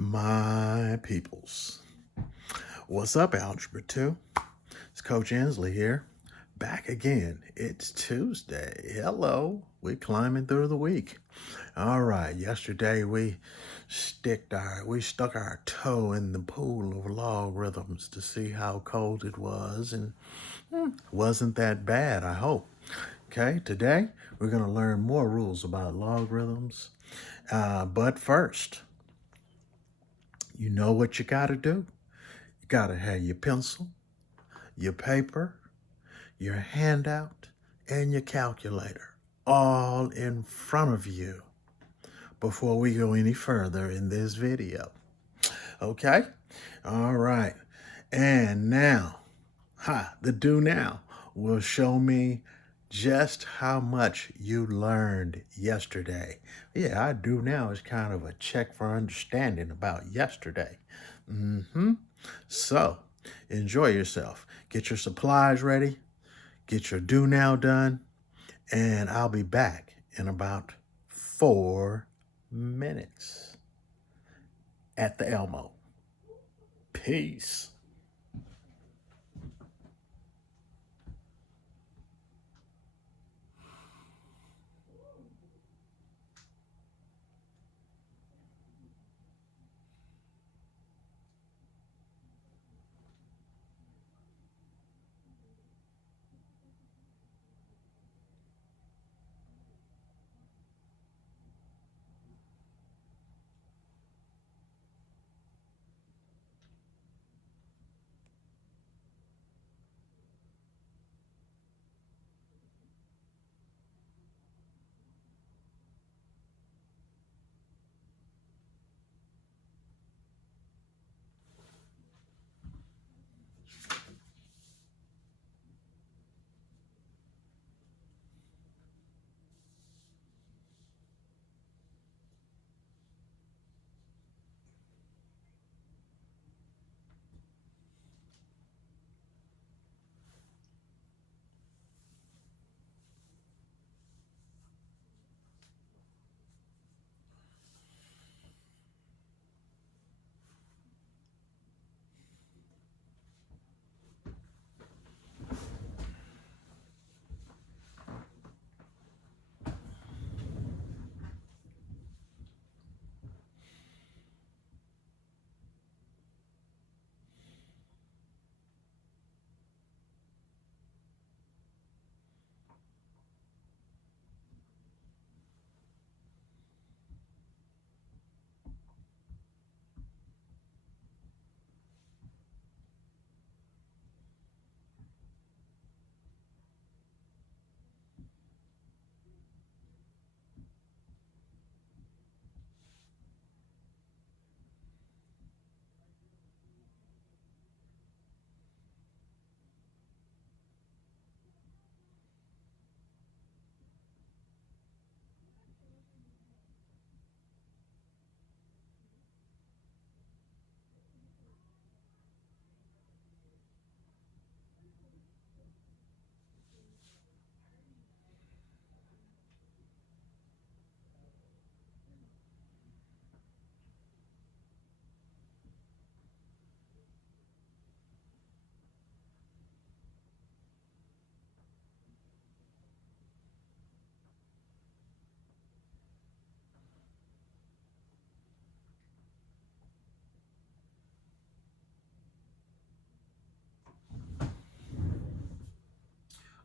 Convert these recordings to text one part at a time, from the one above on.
My peoples. What's up, Algebra 2? It's Coach Inslee here. Back again. It's Tuesday. Hello. We're climbing through the week. All right. Yesterday we stuck our toe in the pool of logarithms to see how cold it was, and wasn't that bad, I hope. Okay, today we're going to learn more rules about logarithms. But first, you know what you got to do. You got to have your pencil, your paper, your handout, and your calculator all in front of you before we go any further in this video. Okay? All right. And now, the do now will show me just how much you learned yesterday. Yeah, I do now is kind of a check for understanding about yesterday. So, enjoy yourself. Get your supplies ready. Get your do now done. And I'll be back in about 4 minutes at the Elmo. Peace.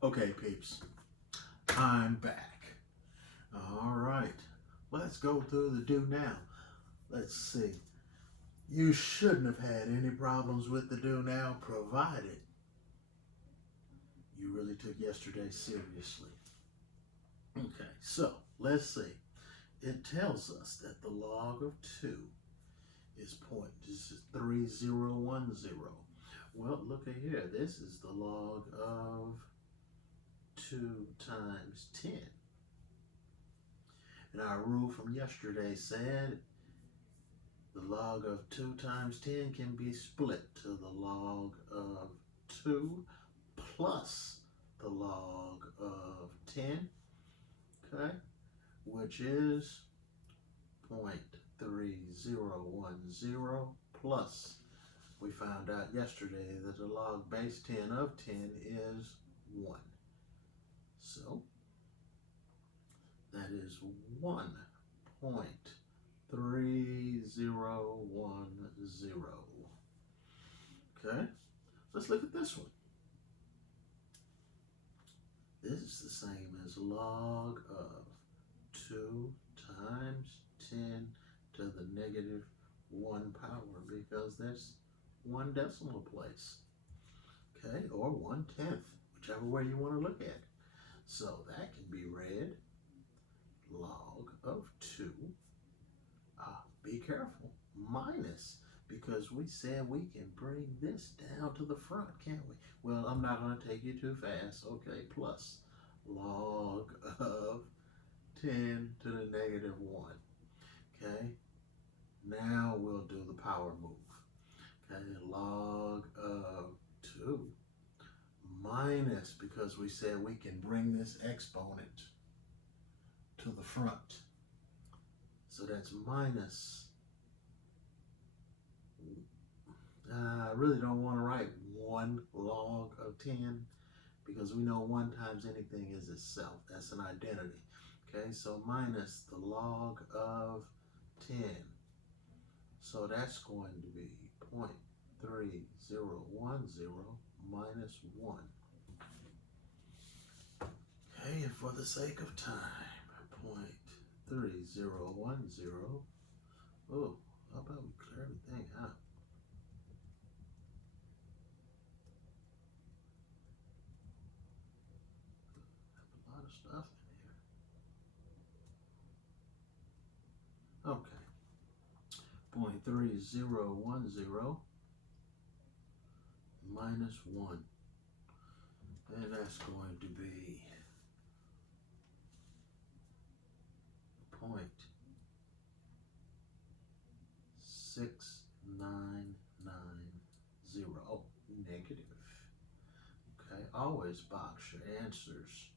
Okay, peeps, I'm back. All right, let's go through the do now. Let's see. You shouldn't have had any problems with the do now, provided you really took yesterday seriously. Okay, so let's see. It tells us that the log of 2 is 0.3010. Well, look at here. This is the log of 2 times 10. And our rule from yesterday said the log of 2 times 10 can be split to the log of 2 plus the log of 10, okay, which is 0.3010. 0.3010 plus, we found out yesterday that the log base 10 of 10 is 1. So that is 1.3010. Okay, let's look at this one. This is the same as log of 2 times 10 to the negative 1 power, because that's 1 decimal place, okay, or 1/10, whichever way you want to look at it. So that can be read log of 2, be careful, minus, because we said we can bring this down to the front, can't we? Well, I'm not going to take you too fast. Okay, plus log of 10 to the negative 1. Okay, now we'll do the power move. Okay, log of 2 minus, because we said we can bring this exponent to the front. So that's minus. I really don't want to write 1 log of 10, because we know 1 times anything is itself. That's an identity. Okay, so minus the log of 10. So that's going to be 0.3010 minus 1. Okay, and for the sake of time, 0.3010. Oh, how about we clear everything out? A lot of stuff in here. Okay. 0.3010 minus 1. And that's going to be 0.6990. Oh, negative. Okay, always box your answers.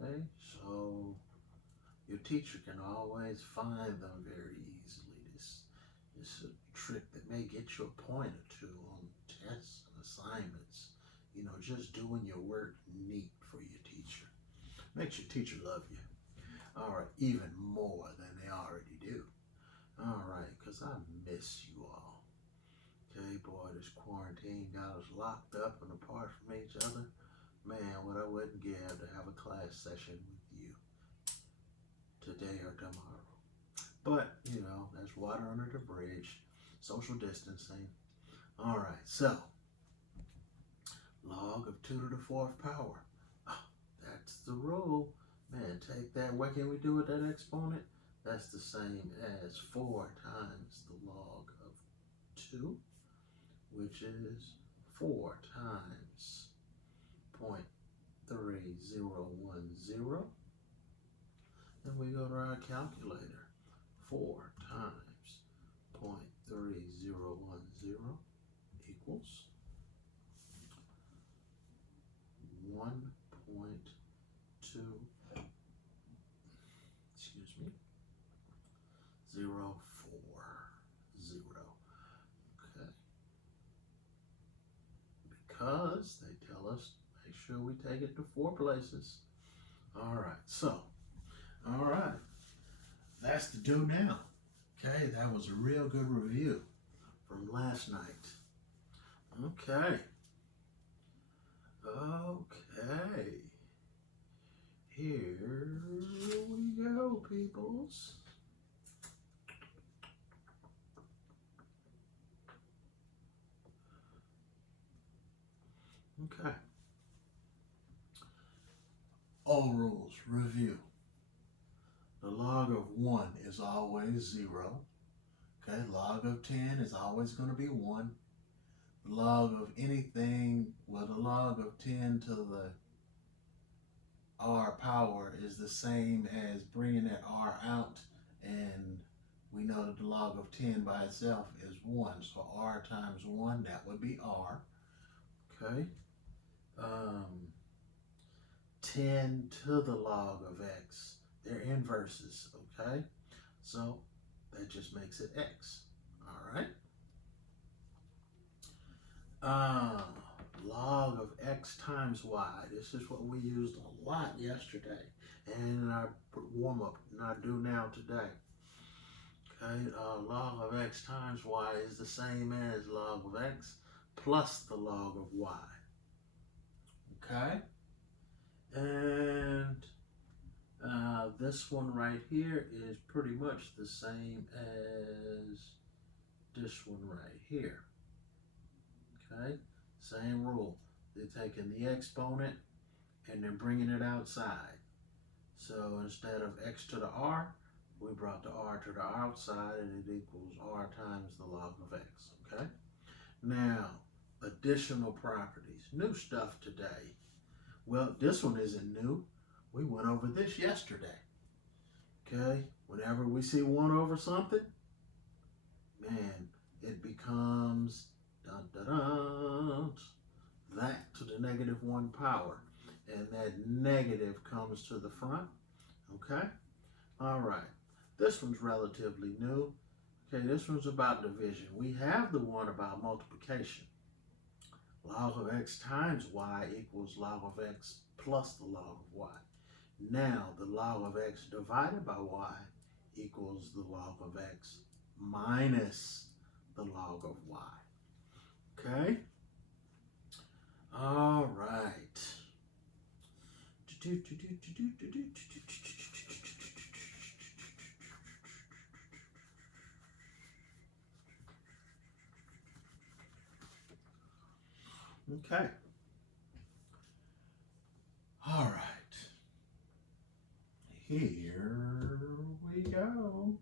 Okay, so your teacher can always find them very easily. This is a trick that may get you a point or two on tests and assignments. You know, just doing your work neat for your teacher. Makes your teacher love you. All right, even more than they already do. All right, because I miss you all. Okay, boy, this quarantine got us locked up and apart from each other. Man, what I wouldn't give to have a class session with you today or tomorrow. But, you know, that's water under the bridge, social distancing. All right, so log of 2 to the 4th power. Oh, that's the rule. Man, take that. What can we do with that exponent? That's the same as 4 times the log of 2, which is 4 times 0.3010. Then we go to our calculator. 4 times 0.3010 equals 1.2, 040. Okay. Because they tell us, make sure we take it to 4 places. All right, so, all right, that's the do now. Okay, that was a real good review from last night. Okay. Okay. Here we go, peoples. Okay. All rules, review. The log of 1 is always 0. Okay, log of 10 is always going to be 1. The log of anything, well, the log of 10 to the r power is the same as bringing that r out, and we know that the log of 10 by itself is 1. So r times 1, that would be r. Okay. 10 to the log of x, they're inverses, okay? So that just makes it x. All right. Uh, Log of x times y. This is what we used a lot yesterday and in our warm up, and I do now today. Okay, log of x times y is the same as log of x plus the log of y. Okay, and this one right here is pretty much the same as this one right here. Okay, same rule. They're taking the exponent and they're bringing it outside. So instead of x to the r, we brought the r to the outside and it equals r times the log of x. Okay, now additional properties, new stuff today. Well, this one isn't new. We went over this yesterday. Okay, whenever we see 1 over something, man, it becomes dun, dun, dun, that to the -1 power. And that negative comes to the front. Okay, all right. This one's relatively new. Okay, this one's about division. We have the one about multiplication. Log of x times y equals log of x plus the log of y. Now, the log of x divided by y equals the log of x minus the log of y. Okay? All right. Okay. All right. Here we go.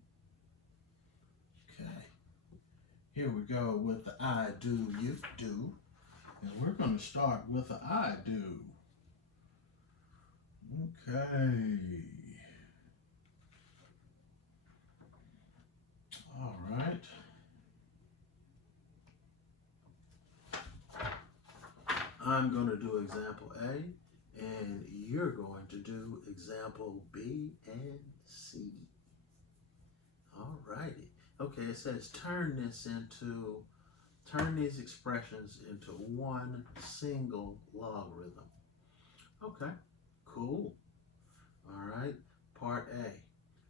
Okay. Here we go with the I do, you do. And we're going to start with the I do. Okay. All right. I'm going to do example A, and you're going to do example B and C. All righty. Okay, it says turn these expressions into one single logarithm. Okay, cool. All right, part A.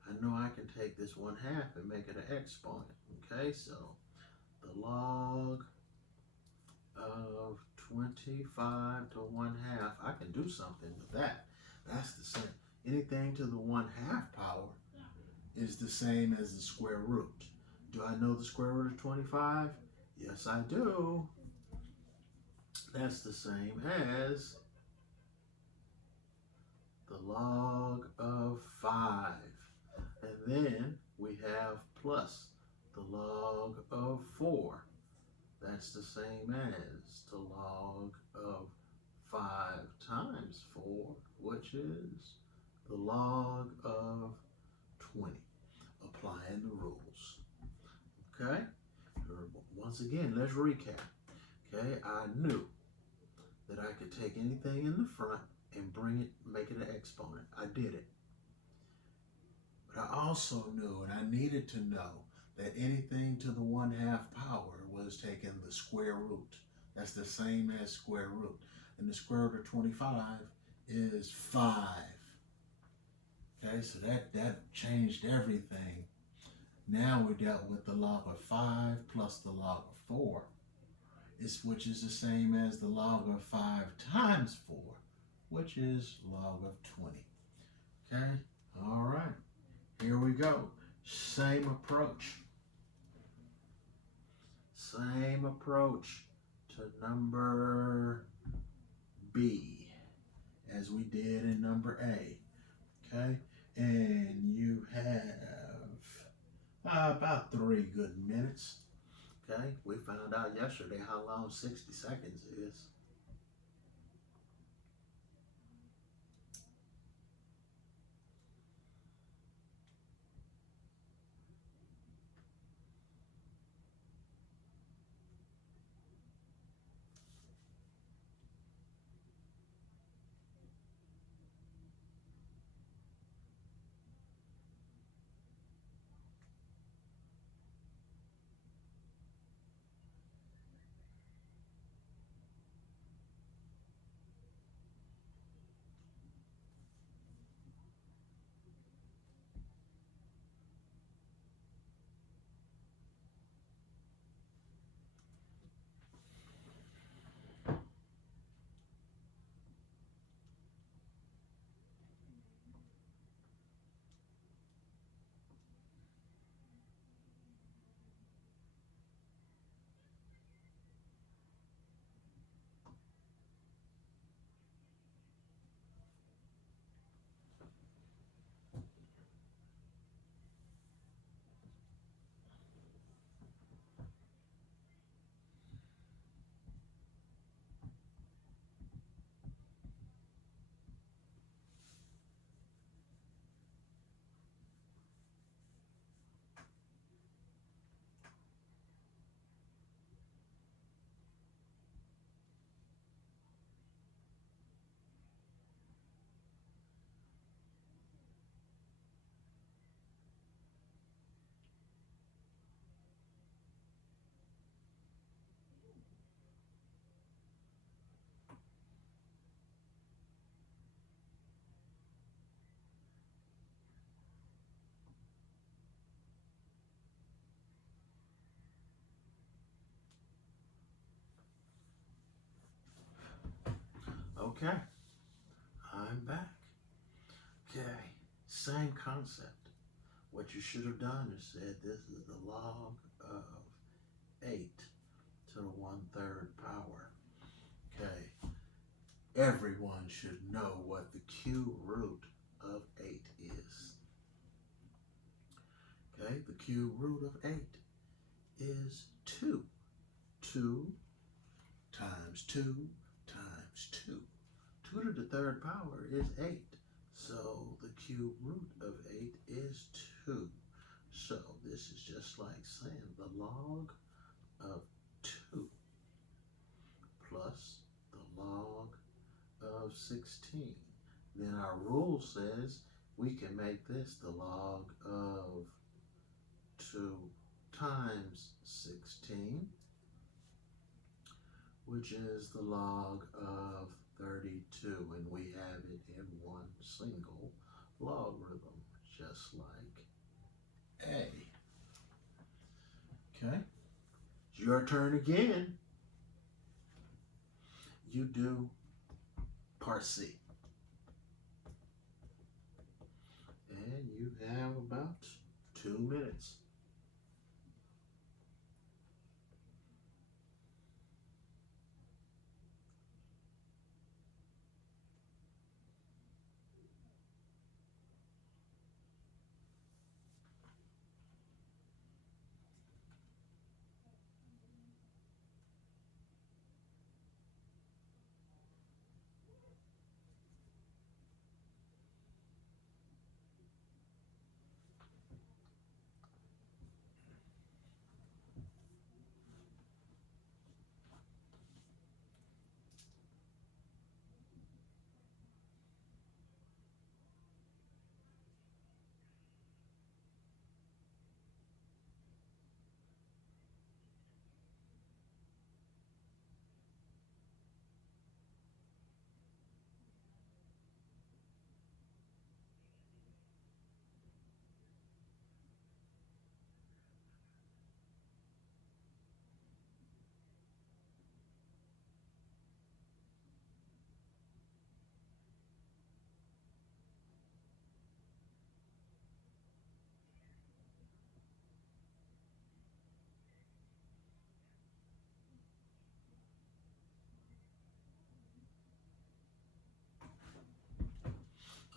I know I can take this 1/2 and make it an exponent. Okay, so the log of 25 to 1/2. I can do something with that. That's the same. Anything to the 1/2 power is the same as the square root. Do I know the square root of 25? Yes, I do. That's the same as the log of 5. And then we have plus the log of 4. That's the same as the log of 5 times 4, which is the log of 20. Applying the rules. Okay? Once again, let's recap. Okay, I knew that I could take anything in the front and make it an exponent. I did it. But I also knew, and I needed to know, that anything to the 1/2 power was taking the square root. That's the same as square root. And the square root of 25 is 5. Okay, so that changed everything. Now we dealt with the log of 5 plus the log of 4, which is the same as the log of 5 times 4, which is log of 20. Okay, all right, here we go. Same approach. Same approach to number B as we did in number A. Okay, and you have about 3 good minutes. Okay, we found out yesterday how long 60 seconds is. Okay, I'm back. Okay, same concept. What you should have done is said this is the log of 8 to the 1/3 power. Okay, everyone should know what the cube root of 8 is. Okay, the cube root of 8 is 2. 2 times 2 times 2. 2 to the 3rd power is 8. So the cube root of 8 is 2. So this is just like saying the log of 2 plus the log of 16. Then our rule says we can make this the log of 2 times 16, which is the log of 32, and we have it in one single logarithm, just like A. Okay, it's your turn again. You do part C. And you have about 2 minutes.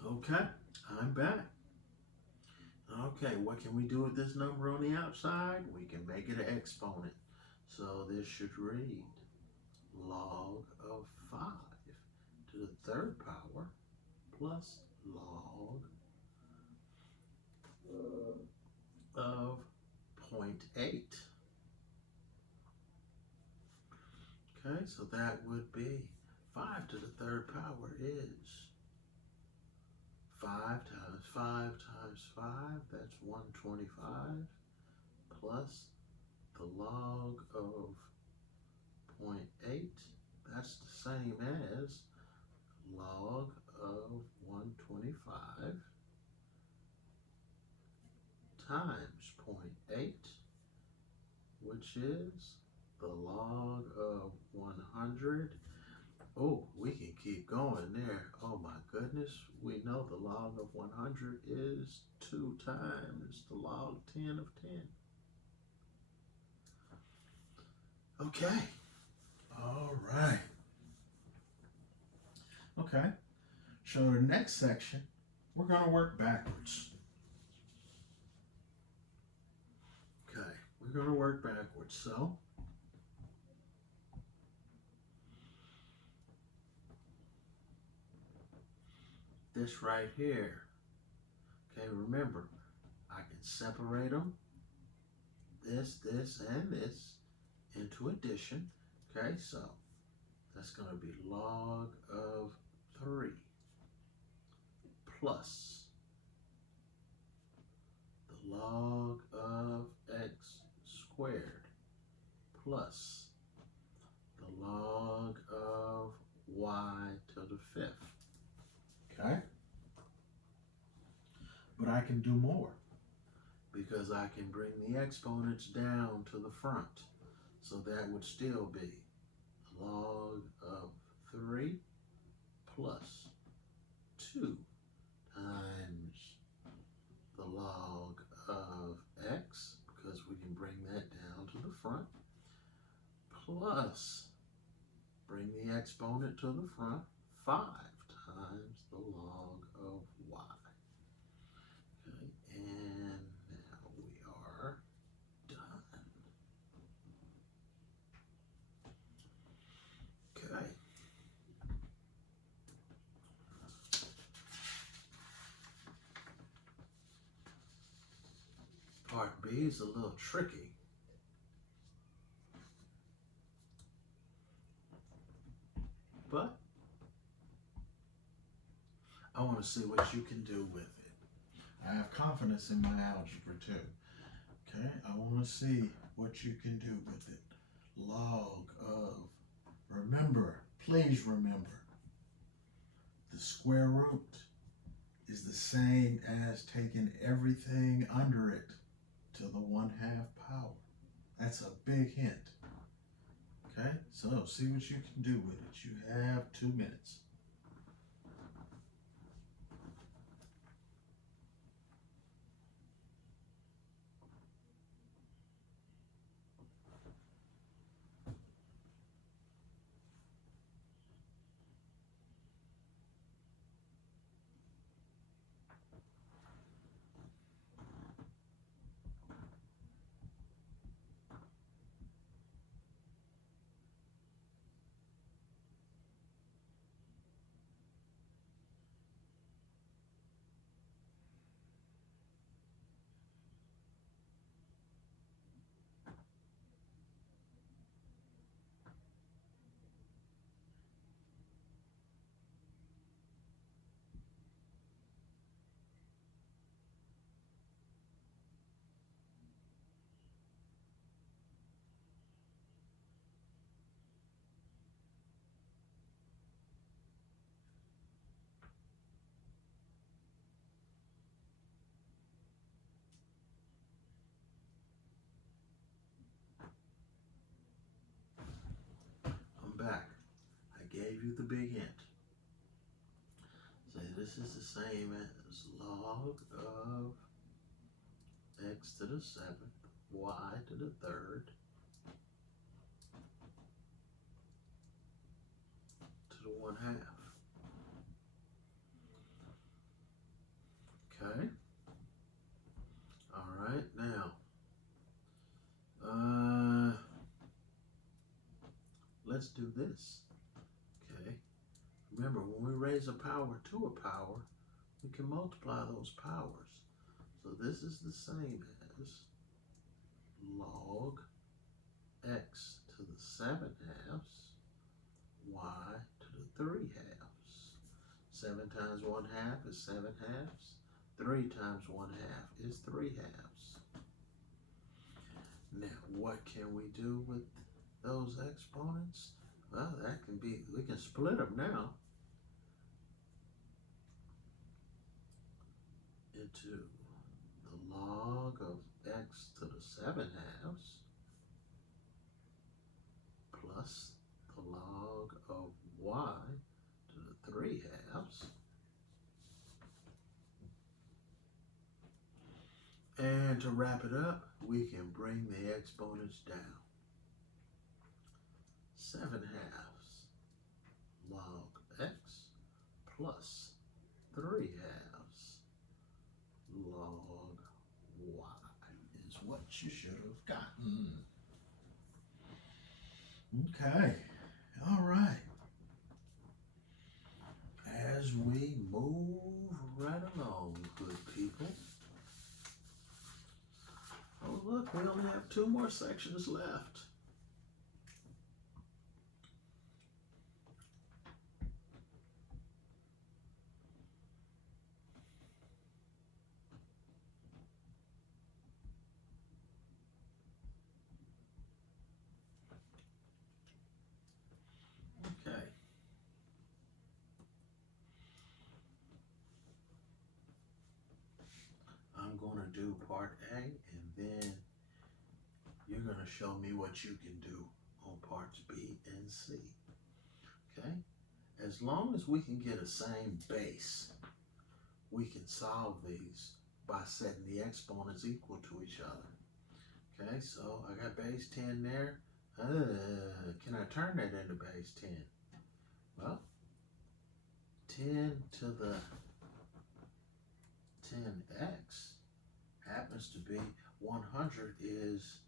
Okay, I'm back. Okay, what can we do with this number on the outside? We can make it an exponent. So this should read log of 5 to the 3rd power plus log of 0.8. Okay, so that would be 5 to the 3rd power is 5 times 5 times 5, that's 125, plus the log of 0.8, that's the same as log of 125 times 0.8, which is the log of 100. Oh, we can keep going there. Oh my goodness, we know the log of 100 is 2 times the log 10 of 10. Okay, all right. Okay, so the next section, we're going to work backwards. Okay, we're going to work backwards. So, this right here, okay, remember, I can separate them, this, and this, into addition. Okay, so that's going to be log of 3 plus the log of x squared plus the log of y to the 5th. Okay? But I can do more because I can bring the exponents down to the front. So that would still be log of 3 plus 2 times the log of x, because we can bring that down to the front, plus, bring the exponent to the front, 5 times the log of y. Okay, and now we are done. Okay. Part B is a little tricky. But I want to see what you can do with it. I have confidence in my algebra too. Okay, I want to see what you can do with it. Log of, remember, please remember, the square root is the same as taking everything under it to the 1/2 power. That's a big hint. Okay, so see what you can do with it. You have 2 minutes. I'm back. I gave you the big hint. So this is the same as log of x to the 7th, y to the 3rd, to the 1/2. Okay. All right. Now, let's do this. Okay. Remember, when we raise a power to a power, we can multiply those powers. So this is the same as log x to the 7/2, y to the 3/2. 7 times 1/2 is 7/2. 3 times 1/2 is 3/2. Now, what can we do with those exponents? Well, that can be, we can split them now into the log of x to the 7/2 plus the log of y to the 3/2. And to wrap it up, we can bring the exponents down. 7/2 log x plus 3/2 log y is what you should have gotten. Okay, all right. As we move right along, good people. Oh, look, we only have 2 more sections left. Okay. I'm going to do part A, and then you're going to show me what you can do on parts B and C. Okay? As long as we can get a same base, we can solve these by setting the exponents equal to each other. Okay, so I got base 10 there. Can I turn that into base 10? Well, 10 to the 10x happens to be 100 is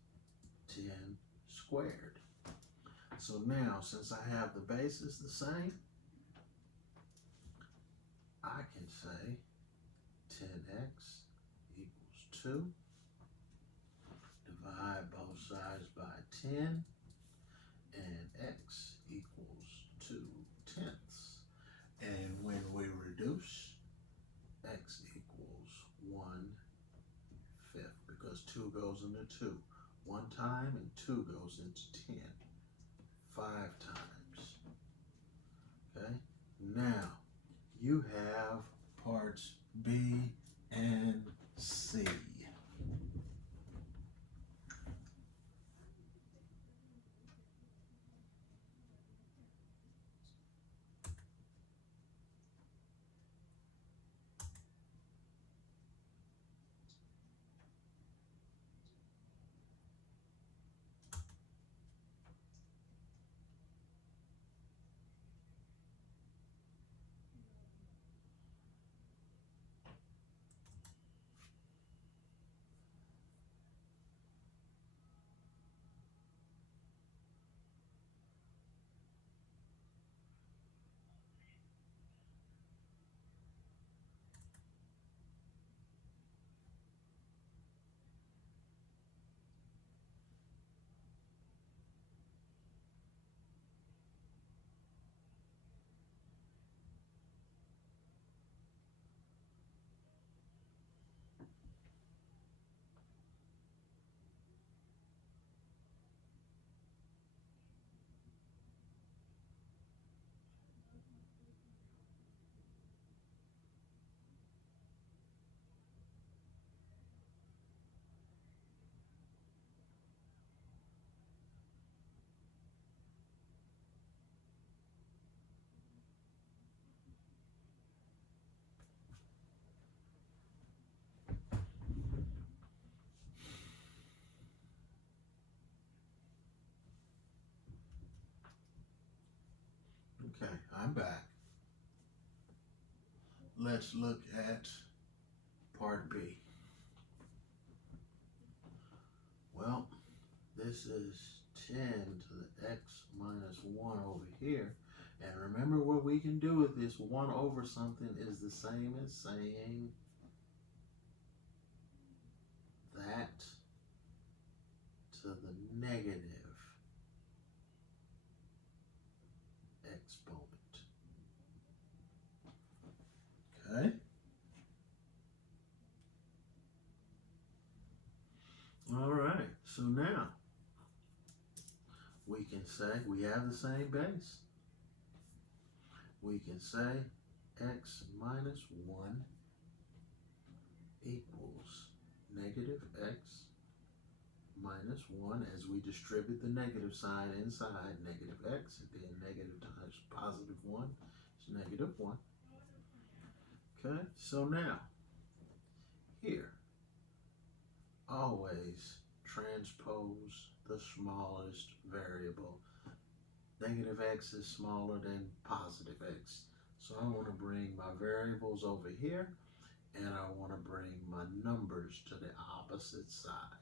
10 squared. So now, since I have the bases the same, I can say 10x equals 2. Divide both sides by 10, and x equals 2/10. And when we reduce, x equals 1/5, because 2 goes into 2 one time and 2 goes into 10 5 times. Okay, now you have parts B and C. Okay, I'm back. Let's look at part B. Well, this is 10 to the x minus 1 over here. And remember, what we can do with this 1 over something is the same as saying that to the negative exponent. Okay? All right, so now we can say we have the same base. We can say x minus 1 equals negative x minus 1 as we distribute the negative sign inside negative x, and then negative times positive 1 is negative 1. Okay, so now here, always transpose the smallest variable. Negative x is smaller than positive x. So I want to bring my variables over here, and I want to bring my numbers to the opposite side.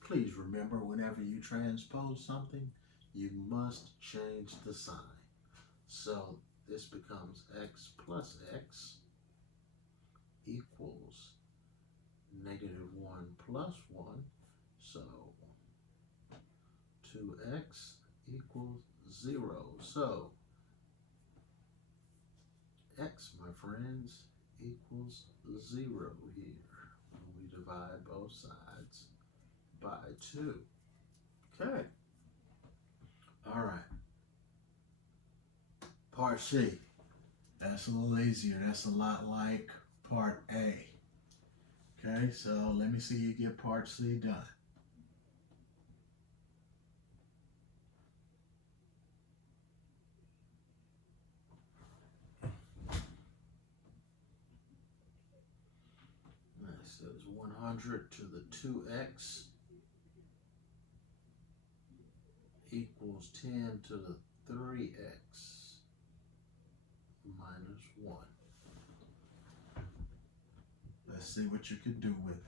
Please remember, whenever you transpose something, you must change the sign. So this becomes x plus x equals negative 1 plus 1. So 2x equals 0. So x, my friends, equals 0 here when we divide both sides by 2. Okay. All right. Part C. That's a little easier. That's a lot like part A. Okay, so let me see you get part C done. 100 to the 2x equals 10 to the 3x minus 1. Let's see what you can do with it.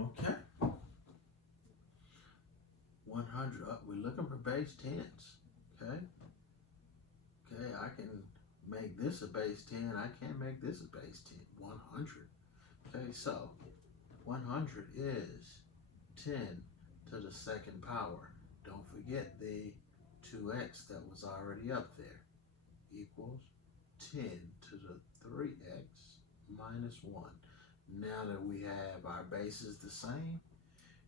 Okay. 100. We're looking for base 10s. Okay. Okay, I can make this a base 10. I can't make this a base 10. 100. Okay, so 100 is 10 to the second power. Don't forget the 2x that was already up there equals 10 to the 3x minus 1. Now that we have our bases the same,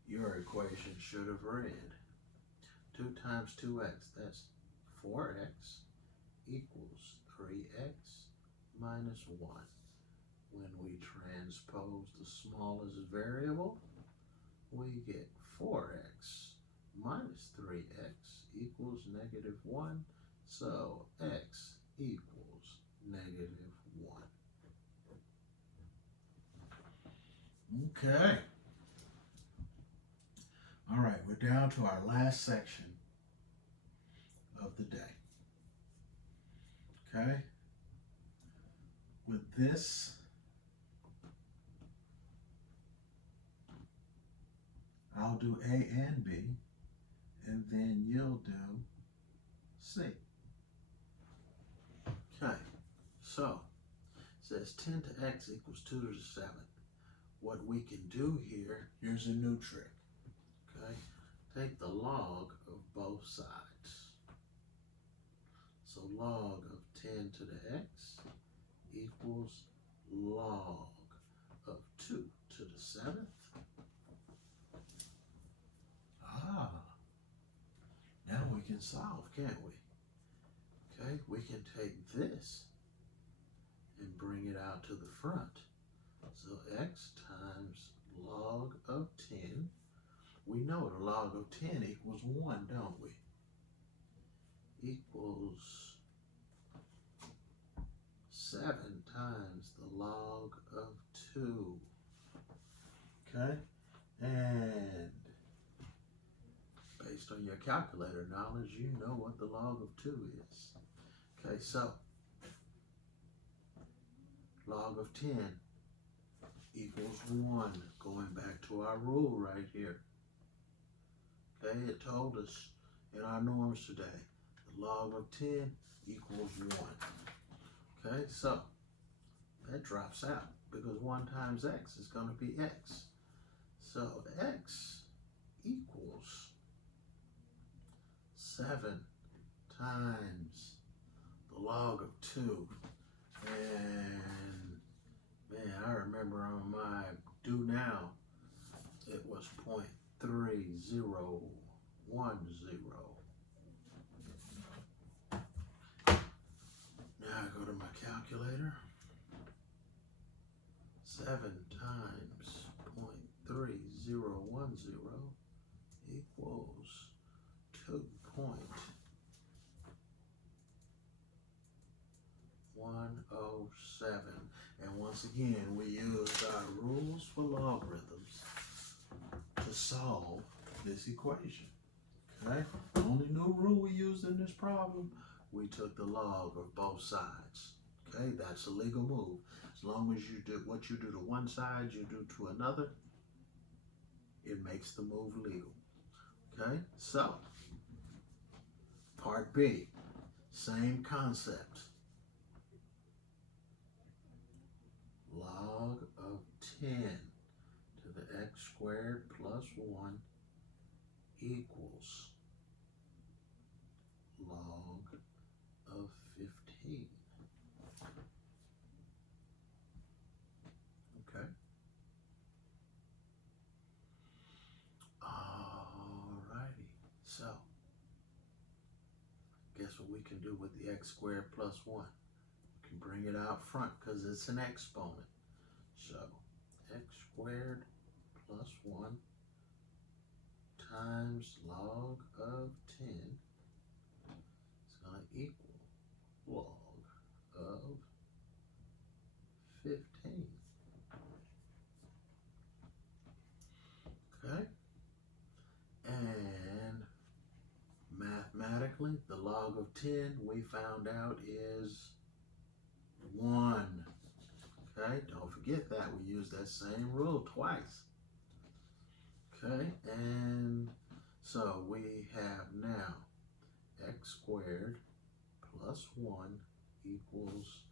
your equation should have read 2 times 2x, that's 4x equals 3x minus 1. When we transpose the smallest variable, we get 4x minus 3x equals negative 1. So x equals negative 1. Okay. All right, we're down to our last section of the day. Okay. With this, I'll do A and B, and then you'll do C. Okay, so it says 10 to x equals 2 to the 7th. What we can do here, here's a new trick. Okay, take the log of both sides. So log of 10 to the x equals log of 2 to the 7th. Now we can solve, can't we? Okay, we can take this and bring it out to the front. So x times log of 10. We know the log of 10 equals 1, don't we? Equals 7 times the log of 2. Okay? And based on your calculator knowledge, you know what the log of 2 is. Okay, so log of 10 equals 1. Going back to our rule right here. Okay, it told us in our norms today, the log of 10 equals 1. Okay, so that drops out because 1 times x is going to be x. So x equals 7 times the log of 2. And man, I remember on my do now, it was 0.3010. Now I go to my calculator. 7 times 0.3010 equals 2.107. And once again, we used our rules for logarithms to solve this equation. Okay? The only new rule we used in this problem, we took the log of both sides. Okay? That's a legal move. As long as you do what you do to one side, you do to another, it makes the move legal. Okay? So, part B, same concept. Log of 10 to the x squared plus 1 equals log of 15. Okay. Alrighty. So, guess what we can do with the x squared plus 1? We can bring it out front because it's an exponent. So, x squared plus 1 times log of 10 is going to equal log of 15. Okay? And mathematically, the log of 10 we found out is 1. Okay? Don't forget that. We use that same rule twice. Okay? And so we have now x squared plus 1 equals,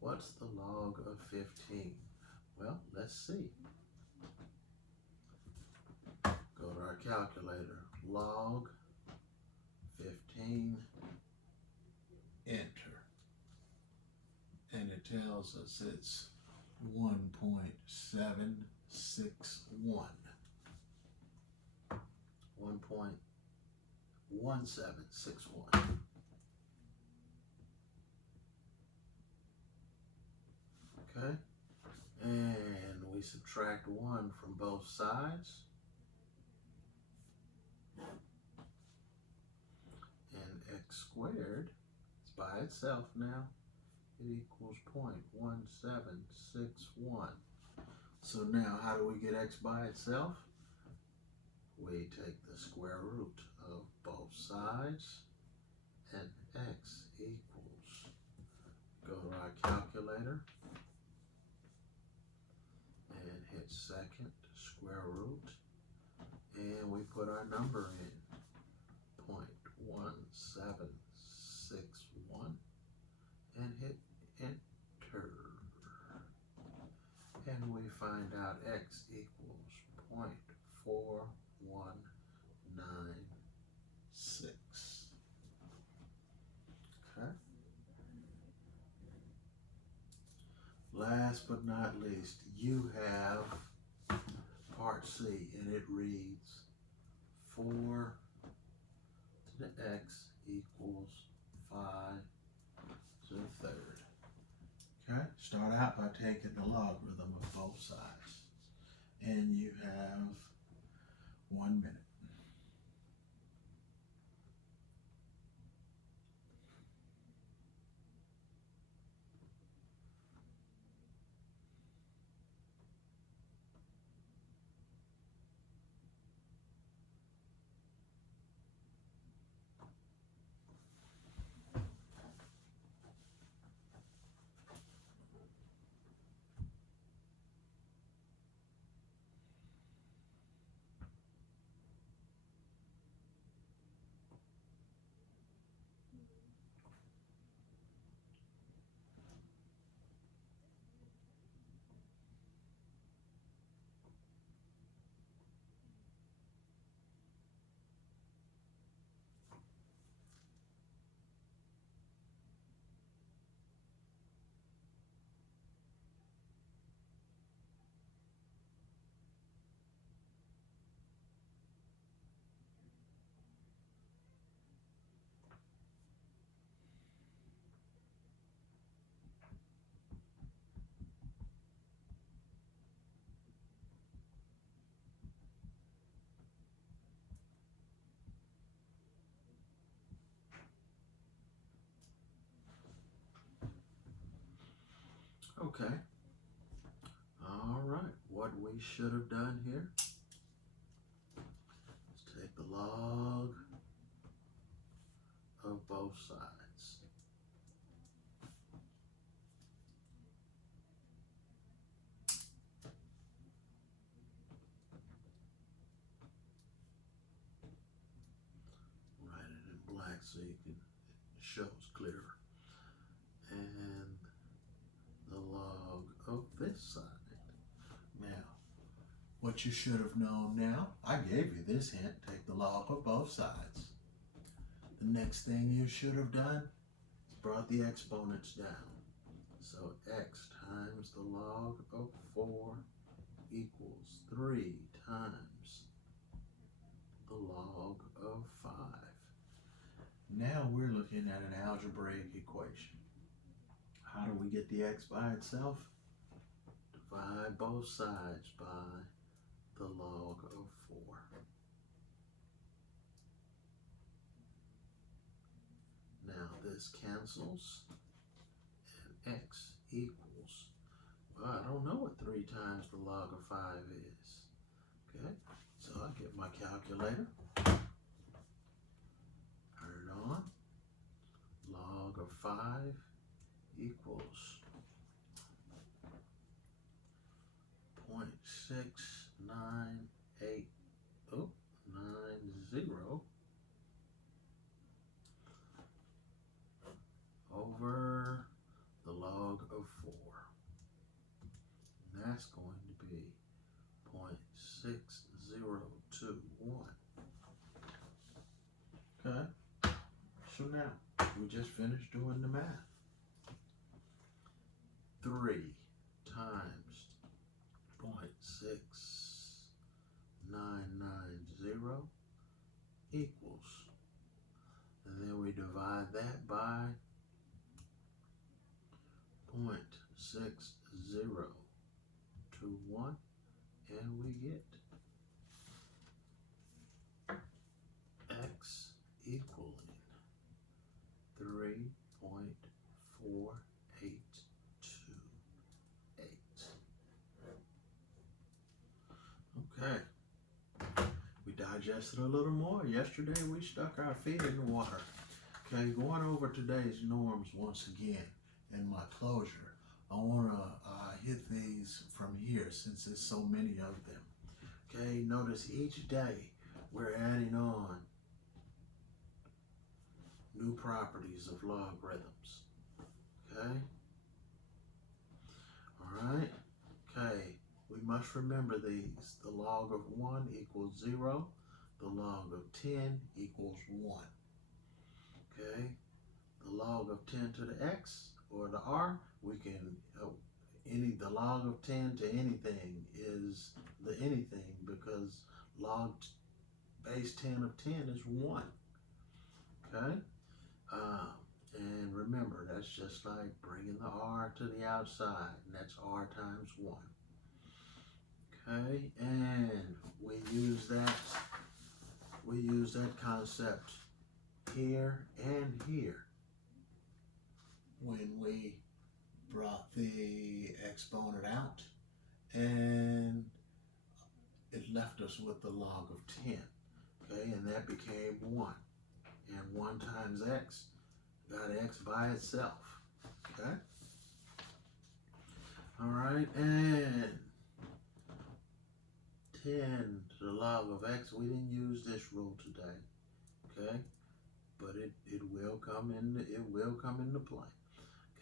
what's the log of 15? Well, let's see. Go to our calculator. Log 15, enter. And it tells us it's 1.761. 1.1761. Okay? And we subtract 1 from both sides. And x squared is by itself now. It equals 0.1761. So now how do we get x by itself? We take the square root of both sides and x equals, go to our calculator and hit second square root, and we put our number in, 0.1761, and hit enter. And we find out x equals 0.4196. Okay. Last but not least, you have part C, and it reads 4 to the x equals 5 to the third. Okay, start out by taking the logarithm of both sides, and you have 1 minute. Okay. All right. What we should have done here is take the log of both sides. Write it in black so you can, it shows clearer. And the log of this side. Now, what you should have known now, I gave you this hint, take the log of both sides. The next thing you should have done is brought the exponents down. So x times the log of 4 equals 3 times the log of 5. Now we're looking at an algebraic equation. How do we get the x by itself? Divide both sides by the log of 4. Now this cancels, and x equals, well, I don't know what 3 times the log of 5 is. Okay, so I get my calculator, turn it on. Log of 5 equals 0.698 over the log of 4. And that's going to be 0.6021. Okay, so now we just finished doing the math. 3 times 0.6990 equals, and then we divide that by 0.6021, and we get x equaling 3.4828. Okay, we digested a little more. Yesterday we stuck our feet in the water. Okay, going over today's norms once again in my closure. I want to hit these from here since there's so many of them. Okay, notice each day we're adding on new properties of logarithms. Okay? Alright? Okay, we must remember these. The log of 1 equals 0. The log of 10 equals 1. Okay? The log of 10 to the x, or the r, we can, the log of 10 to anything is the anything, because log base 10 of 10 is 1. Okay? And remember, that's just like bringing the r to the outside, and that's r times 1. Okay, and we use that concept here and here when we brought the exponent out, and it left us with the log of 10. Okay, and that became 1. And 1 times x got x by itself. Okay? Alright, and 10 to the log of x, we didn't use this rule today. Okay? But it will come into play.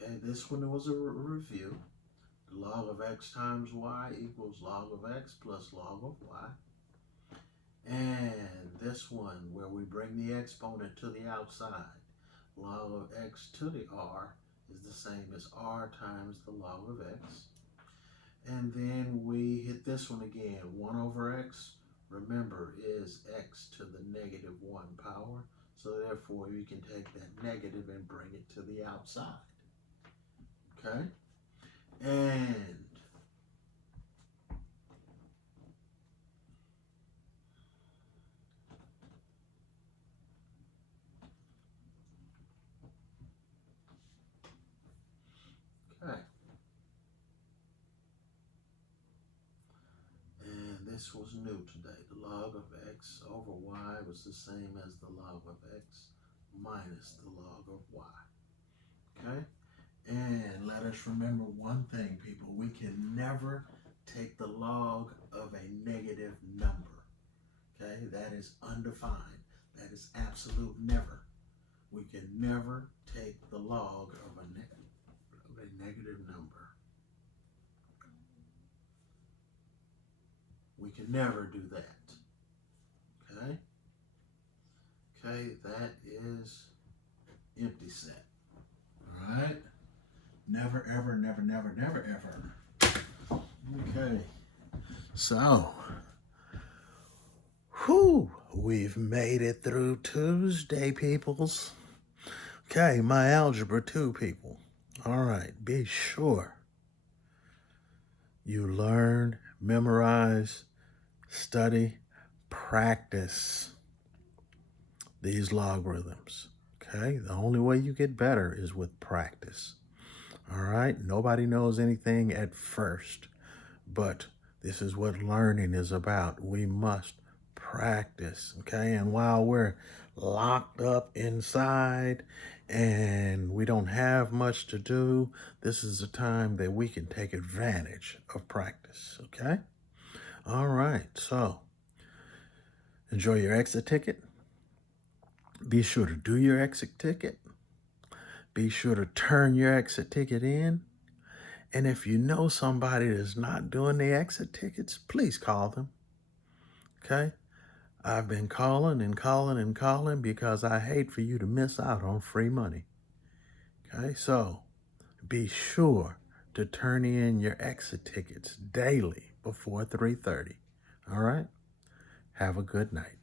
Okay, this one was a review. The log of x times y equals log of x plus log of y. And this one, where we bring the exponent to the outside, log of x to the r is the same as r times the log of x. And then we hit this one again. 1 over x, remember, is x to the negative 1 power. So therefore, you can take that negative and bring it to the outside. Okay? And okay. And this was new today. The log of x over y was the same as the log of x minus the log of y. Okay? And let us remember one thing, people. We can never take the log of a negative number. Okay? That is undefined. That is absolute never. We can never take the log of a negative number. We can never do that. Okay? Okay, that is empty set. All right. Never, ever, never, never, never, ever. Okay. So, we've made it through Tuesday, peoples. Okay, my Algebra 2 people. All right, be sure you learn, memorize, study, practice these logarithms. Okay, the only way you get better is with practice. All right, nobody knows anything at first, but this is what learning is about. We must practice, okay? And while we're locked up inside and we don't have much to do, this is a time that we can take advantage of practice, okay? All right, so enjoy your exit ticket. Be sure to do your exit ticket. Be sure to turn your exit ticket in. And if you know somebody that's not doing the exit tickets, please call them, okay? I've been calling and calling and calling because I hate for you to miss out on free money. Okay, so be sure to turn in your exit tickets daily before 3:30. All right? Have a good night.